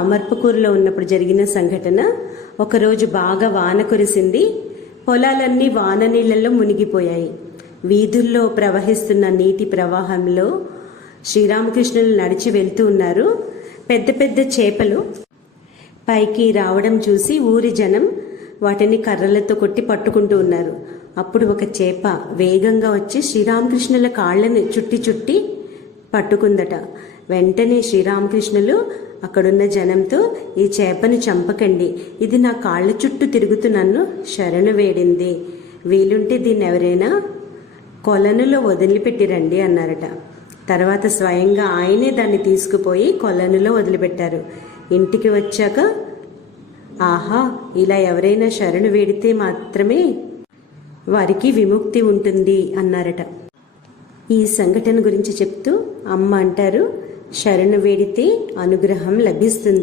కామర్పుకూరులో ఉన్నప్పుడు జరిగిన సంఘటన. ఒకరోజు బాగా వాన కురిసింది. పొలాలన్నీ వాన నీళ్లలో మునిగిపోయాయి. వీధుల్లో ప్రవహిస్తున్న నీటి ప్రవాహంలో శ్రీరామకృష్ణులు నడిచి వెళ్తూ ఉన్నారు. పెద్ద పెద్ద చేపలు పైకి రావడం చూసి ఊరి జనం వాటిని కర్రలతో కొట్టి పట్టుకుంటూ ఉన్నారు. అప్పుడు ఒక చేప వేగంగా వచ్చి శ్రీరామకృష్ణుల కాళ్ళని చుట్టి పట్టుకుందట. వెంటనే శ్రీరామకృష్ణులు అక్కడున్న జనంతో, ఈ చేపను చంపకండి, ఇది నా కాళ్ళ చుట్టూ తిరుగుతూ నన్ను శరణు వేడింది, వీలుంటే దీన్ని ఎవరైనా కొలనులో వదిలిపెట్టిరండి అన్నారట. తర్వాత స్వయంగా ఆయనే దాన్ని తీసుకుపోయి కొలనులో వదిలిపెట్టారు. ఇంటికి వచ్చాక, ఆహా, ఇలా ఎవరైనా శరణు వేడితే మాత్రమే వారికి విముక్తి ఉంటుంది అన్నారట. ఈ సంఘటన గురించి చెప్తూ అమ్మ అంటారు, శరణు వేడితే అనుగ్రహం లభిస్తుంది.